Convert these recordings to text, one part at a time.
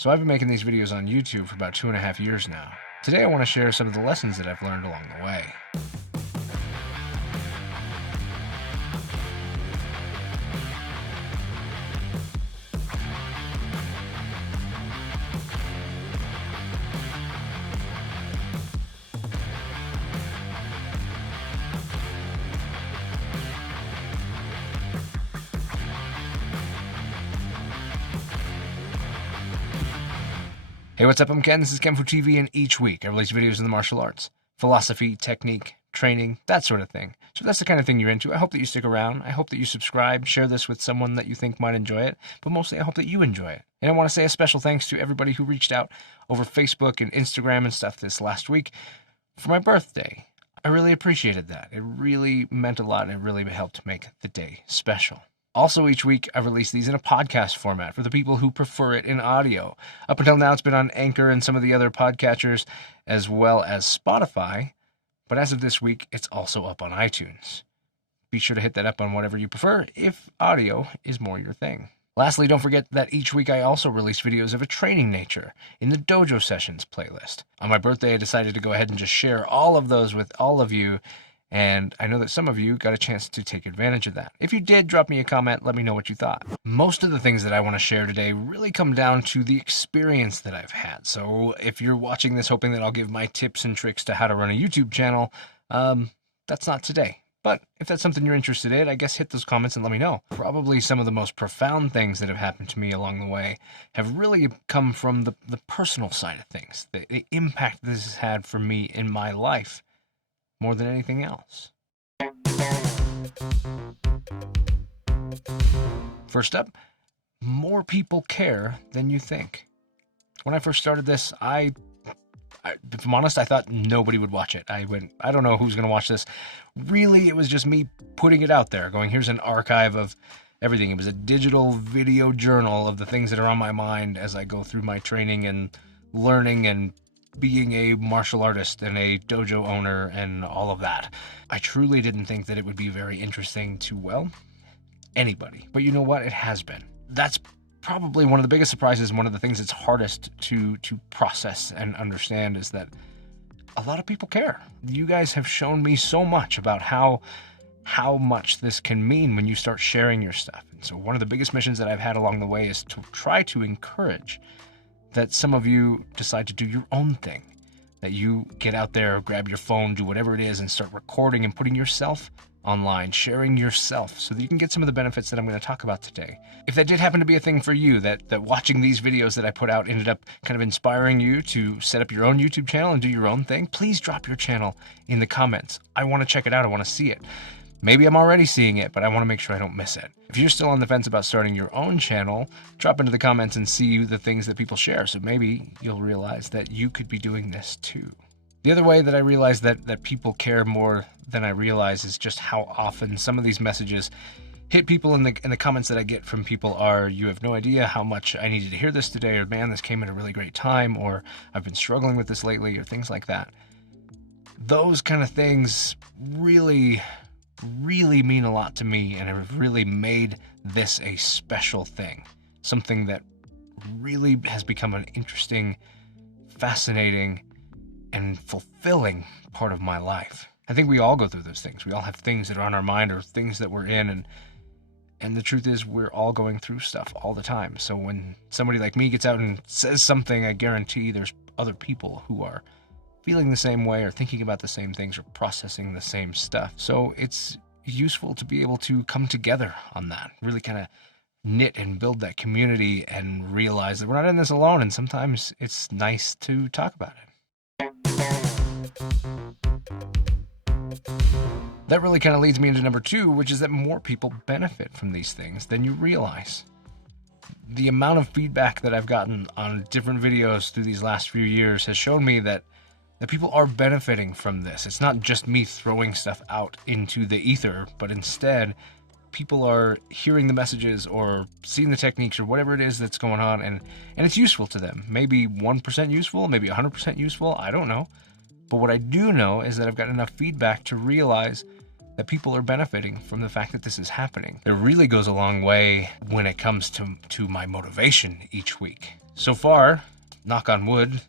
So I've been making these videos on YouTube for about 2.5 years now. Today I want to share some of the lessons that I've learned along the way. Hey, what's up? I'm Ken. This is kenfuTV, and each week I release videos in the martial arts, philosophy, technique, training, that sort of thing. So if that's the kind of thing you're into, I hope that you stick around. I hope that you subscribe, share this with someone that you think might enjoy it, but mostly I hope that you enjoy it. And I want to say a special thanks to everybody who reached out over Facebook and Instagram and stuff this last week for my birthday. I really appreciated that. It really meant a lot, and it really helped make the day special. Also, each week, I release these in a podcast format for the people who prefer it in audio. Up until now, it's been on Anchor and some of the other podcatchers, as well as Spotify. But as of this week, it's also up on iTunes. Be sure to hit that up on whatever you prefer if audio is more your thing. Lastly, don't forget that each week I also release videos of a training nature in the Dojo Sessions playlist. On my birthday, I decided to go ahead and just share all of those with all of you, and I know that some of you got a chance to take advantage of that. If you did, drop me a comment, let me know what you thought. Most of the things that I want to share today really come down to the experience that I've had. So if you're watching this hoping that I'll give my tips and tricks to how to run a YouTube channel, that's not today. But if that's something you're interested in, I guess hit those comments and let me know. Probably some of the most profound things that have happened to me along the way have really come from the personal side of things, the impact this has had for me in my life more than anything else. First up, more people care than you think. When I first started this, if I'm honest, I thought nobody would watch it. I don't know who's going to watch this. Really, it was just me putting it out there, going, here's an archive of everything. It was a digital video journal of the things that are on my mind as I go through my training and learning and being a martial artist and a dojo owner and all of that. I truly didn't think that it would be very interesting to, well, anybody. But you know what? It has been. That's probably one of the biggest surprises, one of the things that's hardest to process and understand is that a lot of people care. You guys have shown me so much about how much this can mean when you start sharing your stuff. And so one of the biggest missions that I've had along the way is to try to encourage that some of you decide to do your own thing, that you get out there, grab your phone, do whatever it is, and start recording and putting yourself online, sharing yourself, so that you can get some of the benefits that I'm going to talk about today. If that did happen to be a thing for you, that watching these videos that I put out ended up kind of inspiring you to set up your own YouTube channel and do your own thing, please drop your channel in the comments. I want to check it out. I want to see it. Maybe I'm already seeing it, but I want to make sure I don't miss it. If you're still on the fence about starting your own channel, drop into the comments and see the things that people share. So maybe you'll realize that you could be doing this too. The other way that I realize that people care more than I realize is just how often some of these messages hit people in the comments that I get from people are, you have no idea how much I needed to hear this today, or man, this came at a really great time, or I've been struggling with this lately, or things like that. Those kind of things really mean a lot to me and have really made this a special thing. Something that really has become an interesting, fascinating, and fulfilling part of my life. I think we all go through those things. We all have things that are on our mind or things that we're in, and the truth is we're all going through stuff all the time. So when somebody like me gets out and says something, I guarantee there's other people who are feeling the same way or thinking about the same things or processing the same stuff. So it's useful to be able to come together on that, really kind of knit and build that community and realize that we're not in this alone, and sometimes it's nice to talk about it. That really kind of leads me into number 2, which is that more people benefit from these things than you realize. The amount of feedback that I've gotten on different videos through these last few years has shown me that people are benefiting from this. It's not just me throwing stuff out into the ether, but instead people are hearing the messages or seeing the techniques or whatever it is that's going on, and it's useful to them. Maybe 1% useful, maybe 100% useful, I don't know. But what I do know is that I've got enough feedback to realize that people are benefiting from the fact that this is happening. It really goes a long way when it comes to my motivation each week. So far, knock on wood,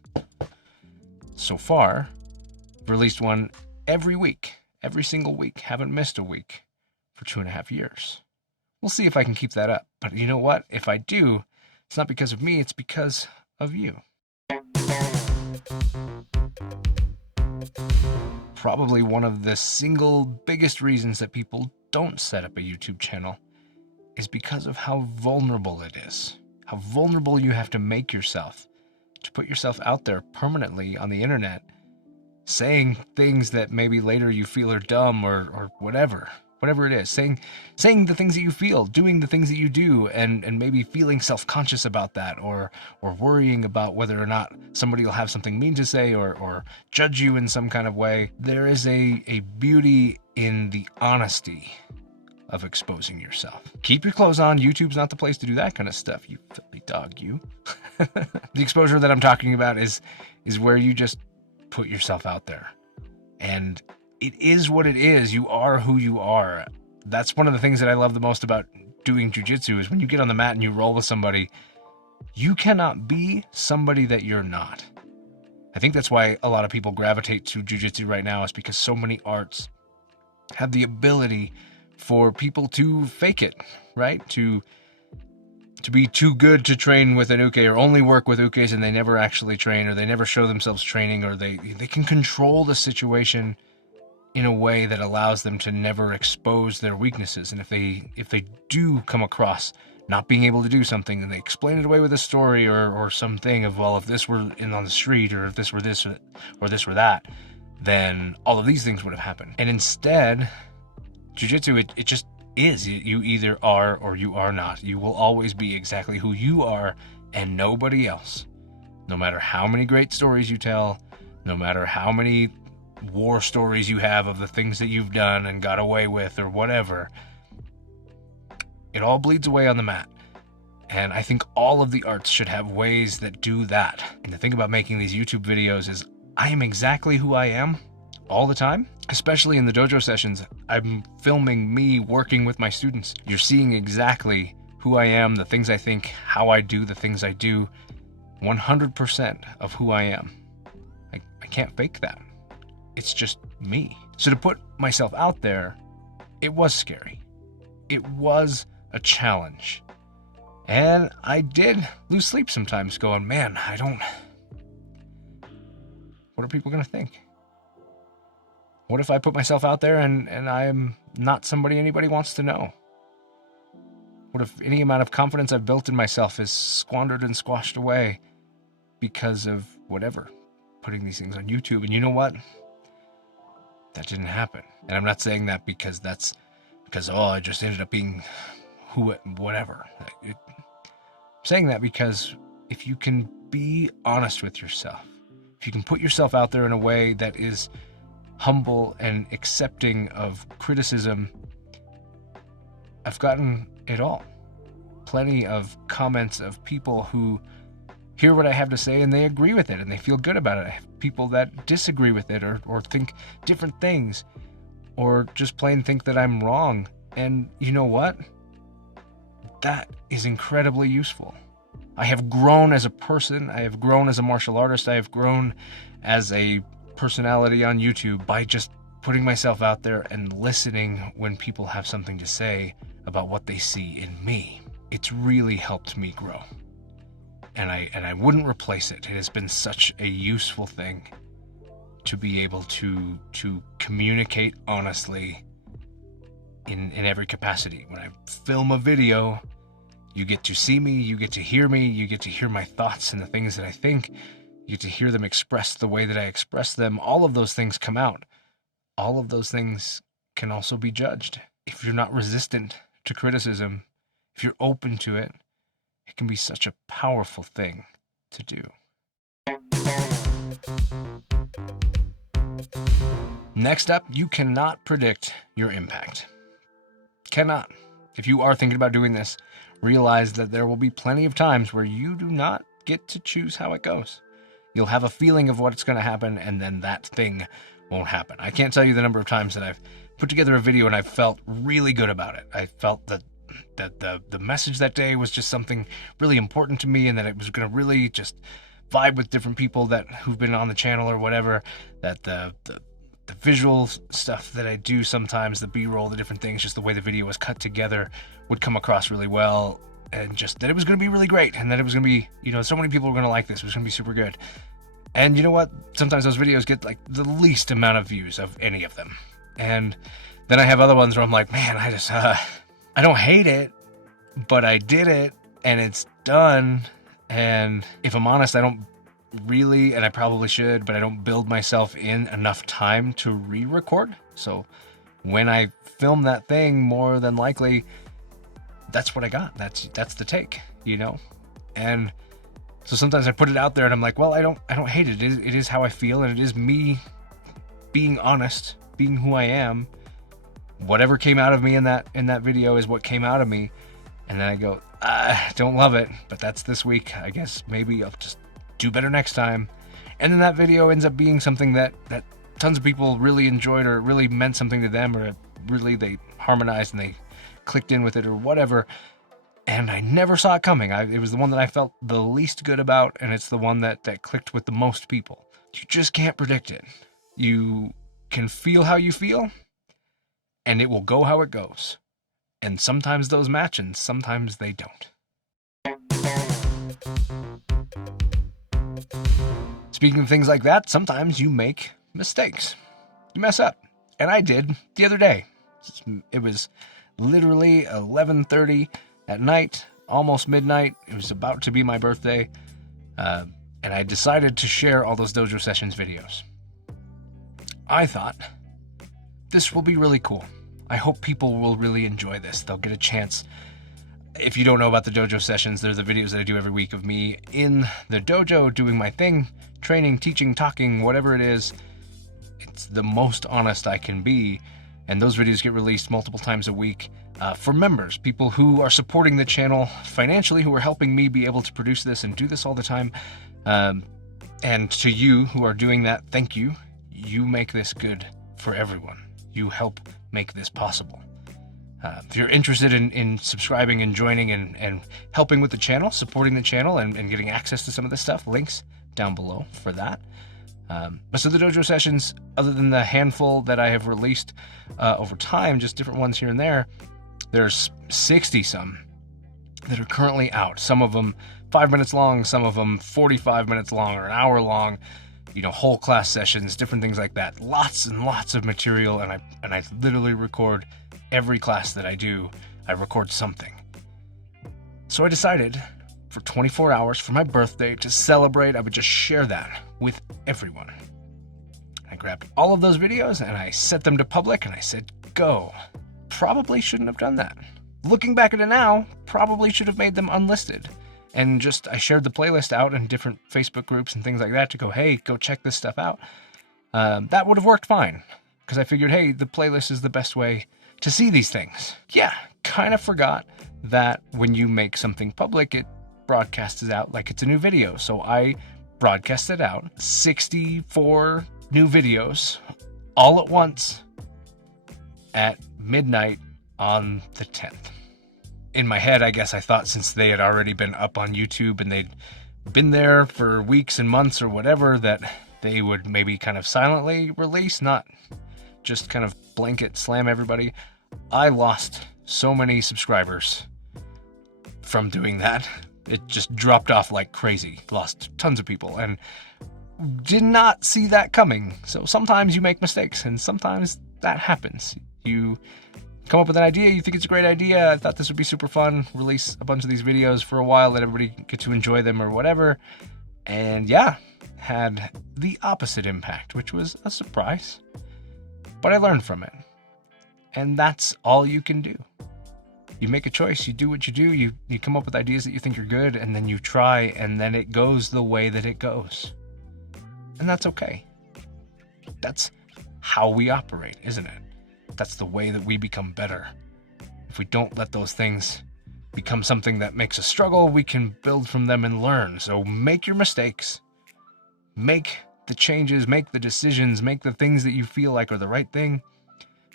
so far, I've released one every week, every single week. Haven't missed a week for 2.5 years. We'll see if I can keep that up. But you know what? If I do, it's not because of me, it's because of you. Probably one of the single biggest reasons that people don't set up a YouTube channel is because of how vulnerable it is. How vulnerable you have to make yourself to put yourself out there permanently on the internet, saying things that maybe later you feel are dumb or whatever it is, saying the things that you feel, doing the things that you do, and maybe feeling self-conscious about that, or worrying about whether or not somebody will have something mean to say or judge you in some kind of way. There is a beauty in the honesty of exposing yourself. Keep your clothes on. YouTube's not the place to do that kind of stuff, you filthy dog, you. The exposure that I'm talking about is where you just put yourself out there. And it is what it is. You are who you are. That's one of the things that I love the most about doing jiu-jitsu is when you get on the mat and you roll with somebody, you cannot be somebody that you're not. I think that's why a lot of people gravitate to jiu-jitsu right now, is because so many arts have the ability for people to fake it, right? To be too good to train with an uke, or only work with ukes and they never actually train, or they never show themselves training, or they can control the situation in a way that allows them to never expose their weaknesses. And if they do come across not being able to do something, and they explain it away with a story or something of, well, if this were in on the street, or if this were this or this were that, then all of these things would have happened. And instead, jiu-jitsu, it just is. You either are or you are not. You will always be exactly who you are and nobody else. No matter how many great stories you tell, no matter how many war stories you have of the things that you've done and got away with or whatever, it all bleeds away on the mat. And I think all of the arts should have ways that do that. And the thing about making these YouTube videos is I am exactly who I am all the time. Especially in the dojo sessions, I'm filming me working with my students. You're seeing exactly who I am, the things I think, how I do the things I do, 100% of who I am. I can't fake that. It's just me. So to put myself out there, it was scary. It was a challenge. And I did lose sleep sometimes going, man, what are people going to think? What if I put myself out there and I'm not somebody anybody wants to know? What if any amount of confidence I've built in myself is squandered and squashed away because of whatever, putting these things on YouTube? And you know what? That didn't happen. And I'm not saying that because I just ended up being whatever. I'm saying that because if you can be honest with yourself, if you can put yourself out there in a way that is humble and accepting of criticism, I've gotten it all. Plenty of comments of people who hear what I have to say and they agree with it and they feel good about it. I have people that disagree with it or think different things, or just plain think that I'm wrong. And you know what? That is incredibly useful. I have grown as a person. I have grown as a martial artist. I have grown as a personality on YouTube by just putting myself out there and listening when people have something to say about what they see in me. It's really helped me grow. And I wouldn't replace it. It has been such a useful thing to be able to communicate honestly in every capacity. When I film a video, you get to see me, you get to hear me, you get to hear my thoughts and the things that I think. You get to hear them expressed the way that I express them. All of those things come out. All of those things can also be judged. If you're not resistant to criticism, if you're open to it, it can be such a powerful thing to do. Next up, you cannot predict your impact. Cannot. If you are thinking about doing this, realize that there will be plenty of times where you do not get to choose how it goes. You'll have a feeling of what's going to happen, and then that thing won't happen. I can't tell you the number of times that I've put together a video and I felt really good about it. I felt that that the message that day was just something really important to me, and that it was going to really just vibe with different people who've been on the channel or whatever. That the visual stuff that I do sometimes, the B-roll, the different things, just the way the video was cut together would come across really well, and just that it was going to be really great, and that it was going to be, so many people were going to like this. It was going to be super good. And you know what? Sometimes those videos get like the least amount of views of any of them. And then I have other ones where I'm like, man, I don't hate it, but I did it and it's done. And if I'm honest, I don't really, and I probably should, but I don't build myself in enough time to re-record. So when I film that thing, more than likely, that's what I got. That's the take, And so sometimes I put it out there and I'm like, well, I don't hate it. It is how I feel, and it is me being honest, being who I am. Whatever came out of me in that video is what came out of me. And then I go, I don't love it, but that's this week. I guess maybe I'll just do better next time. And then that video ends up being something that tons of people really enjoyed, or it really meant something to them, or really they harmonized and they clicked in with it or whatever. And I never saw it coming. It was the one that I felt the least good about, and it's the one that clicked with the most people. You just can't predict it. You can feel how you feel, and it will go how it goes. And sometimes those match, and sometimes they don't. Speaking of things like that, sometimes you make mistakes. You mess up. And I did the other day. It was literally 11:30 at night, almost midnight. It was about to be my birthday. And I decided to share all those dojo sessions videos. I thought, this will be really cool. I hope people will really enjoy this. They'll get a chance. If you don't know about the dojo sessions, they're the videos that I do every week of me in the dojo doing my thing, training, teaching, talking, whatever it is. It's the most honest I can be. And those videos get released multiple times a week for members, people who are supporting the channel financially, who are helping me be able to produce this and do this all the time. And to you who are doing that, thank you. You make this good for everyone. You help make this possible. If you're interested in subscribing and joining and helping with the channel, supporting the channel and getting access to some of this stuff, links down below for that. But so the dojo sessions, other than the handful that I have released over time, just different ones here and there, there's 60 some that are currently out. Some of them 5 minutes long, some of them 45 minutes long or an hour long, whole class sessions, different things like that. Lots and lots of material, and I literally record every class that I do. I record something. So I decided for 24 hours for my birthday to celebrate, I would just share that with everyone. I grabbed all of those videos and I set them to public and I said, go. Probably shouldn't have done that. Looking back at it now, probably should have made them unlisted. And I shared the playlist out in different Facebook groups and things like that to go, hey, go check this stuff out. That would have worked fine. Because I figured, hey, the playlist is the best way to see these things. Yeah, kind of forgot that when you make something public, it broadcasts it out like it's a new video. So I broadcasted out 64 new videos all at once at midnight on the 10th. In my head, I guess I thought since they had already been up on YouTube and they'd been there for weeks and months or whatever, that they would maybe kind of silently release, not just kind of blanket slam everybody. I lost so many subscribers from doing that. It just dropped off like crazy. Lost tons of people and did not see that coming. So sometimes you make mistakes and sometimes that happens. You come up with an idea, you think it's a great idea, I thought this would be super fun, release a bunch of these videos for a while, let everybody get to enjoy them or whatever, and yeah, had the opposite impact, which was a surprise, but I learned from it, and that's all you can do. You make a choice, you do what you do, you come up with ideas that you think are good, and then you try, and then it goes the way that it goes, and that's okay. That's how we operate, isn't it? That's the way that we become better. If we don't let those things become something that makes us struggle, we can build from them and learn. So make your mistakes. Make the changes, make the decisions, make the things that you feel like are the right thing.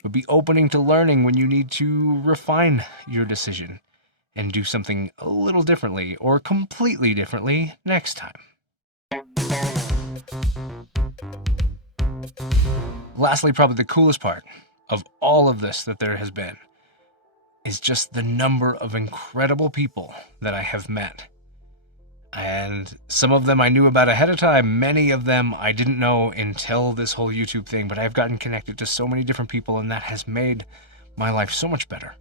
but be opening to learning when you need to refine your decision and do something a little differently or completely differently next time. Lastly, probably the coolest part of all of this that there has been is just the number of incredible people that I have met. And some of them I knew about ahead of time. Many of them I didn't know until this whole YouTube thing, but I've gotten connected to so many different people, and that has made my life so much better.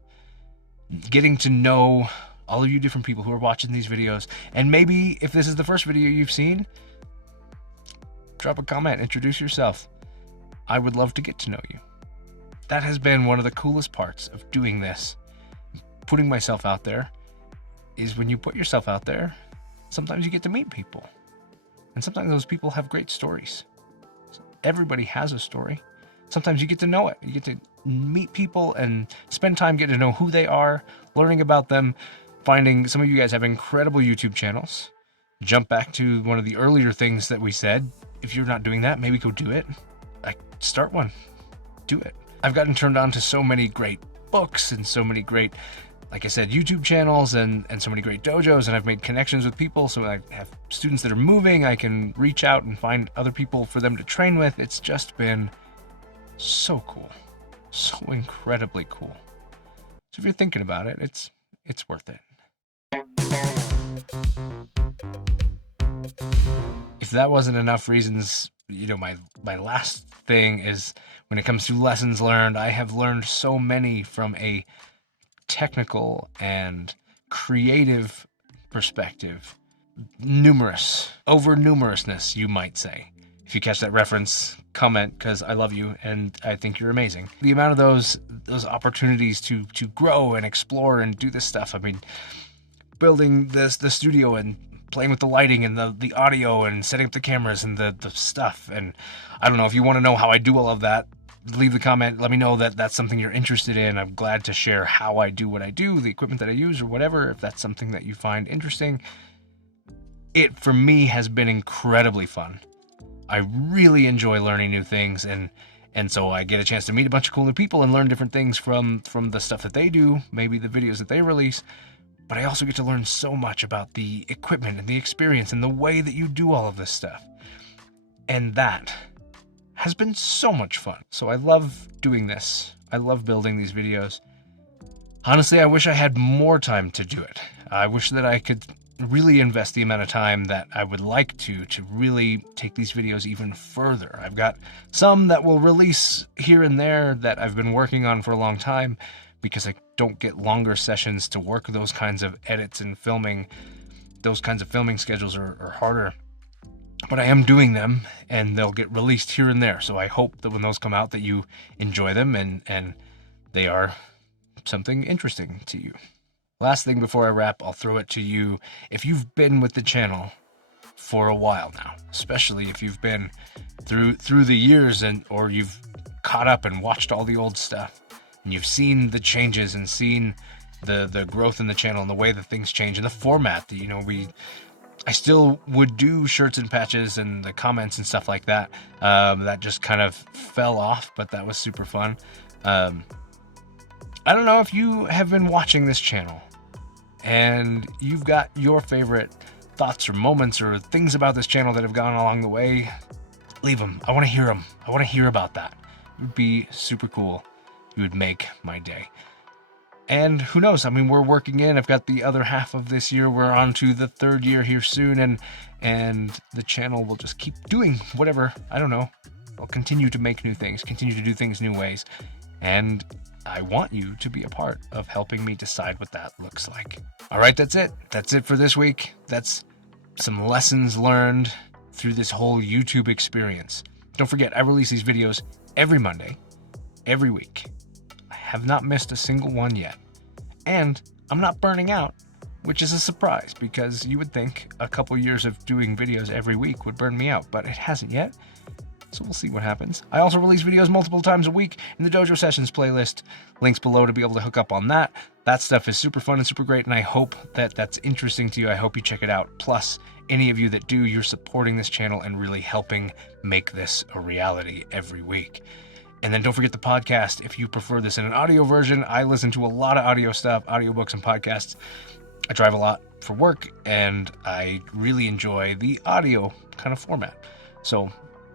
Getting to know all of you different people who are watching these videos, and maybe if this is the first video you've seen, drop a comment, introduce yourself. I would love to get to know you. That has been one of the coolest parts of doing this. Putting myself out there is when you put yourself out there, sometimes you get to meet people. And sometimes those people have great stories. Everybody has a story. Sometimes you get to know it. You get to meet people and spend time getting to know who they are, learning about them, finding some of you guys have incredible YouTube channels. Jump back to one of the earlier things that we said. If you're not doing that, maybe go do it. Start one. Do it. I've gotten turned on to so many great books and so many great, like I said, YouTube channels and so many great dojos, and I've made connections with people. So I have students that are moving. I can reach out and find other people for them to train with. It's just been so cool. So incredibly cool. So if you're thinking about it, it's worth it. If that wasn't enough reasons, my last thing is when it comes to lessons learned, I have learned so many from a technical and creative perspective. Over numerousness, you might say. If you catch that reference, comment, because I love you and I think you're amazing. The amount of those opportunities to grow and explore and do this stuff. I mean, building the studio and playing with the lighting and the audio and setting up the cameras and the stuff. And I don't know, if you want to know how I do all of that, leave the comment. Let me know that that's something you're interested in. I'm glad to share how I do what I do, the equipment that I use or whatever, if that's something that you find interesting. It, for me, has been incredibly fun. I really enjoy learning new things, and so I get a chance to meet a bunch of cool new people and learn different things from the stuff that they do, maybe the videos that they release. But I also get to learn so much about the equipment and the experience and the way that you do all of this stuff. And that has been so much fun. So I love doing this. I love building these videos. Honestly, I wish I had more time to do it. I wish that I could really invest the amount of time that I would like to really take these videos even further. I've got some that will release here and there that I've been working on for a long time, because I don't get longer sessions to work those kinds of edits and filming. Those kinds of filming schedules are harder. But I am doing them, and they'll get released here and there. So I hope that when those come out that you enjoy them and they are something interesting to you. Last thing before I wrap, I'll throw it to you. If you've been with the channel for a while now, especially if you've been through the years or you've caught up and watched all the old stuff, and you've seen the changes and seen the growth in the channel and the way that things change and the format that, I still would do shirts and patches and the comments and stuff like that. That just kind of fell off, but that was super fun. I don't know if you have been watching this channel and you've got your favorite thoughts or moments or things about this channel that have gone along the way. Leave them. I want to hear them. I want to hear about that. It would be super cool. It would make my day. And who knows? I mean, we're working in. I've got the other half of this year. We're on to the third year here soon, and the channel will just keep doing whatever. I don't know. I'll continue to make new things, continue to do things new ways, and I want you to be a part of helping me decide what that looks like. All right, that's it. That's it for this week. That's some lessons learned through this whole YouTube experience. Don't forget, I release these videos every Monday, every week. I have not missed a single one yet. And I'm not burning out, which is a surprise, because you would think a couple years of doing videos every week would burn me out, but it hasn't yet. So we'll see what happens. I also release videos multiple times a week in the Dojo Sessions playlist. Links below to be able to hook up on that. That stuff is super fun and super great, and I hope that that's interesting to you. I hope you check it out. Plus, any of you that do, you're supporting this channel and really helping make this a reality every week. And then don't forget the podcast. If you prefer this in an audio version, I listen to a lot of audio stuff, audiobooks and podcasts. I drive a lot for work, and I really enjoy the audio kind of format. So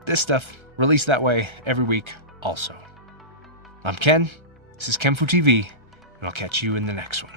this stuff released that way every week also. I'm Ken. This is kenfuTV, and I'll catch you in the next one.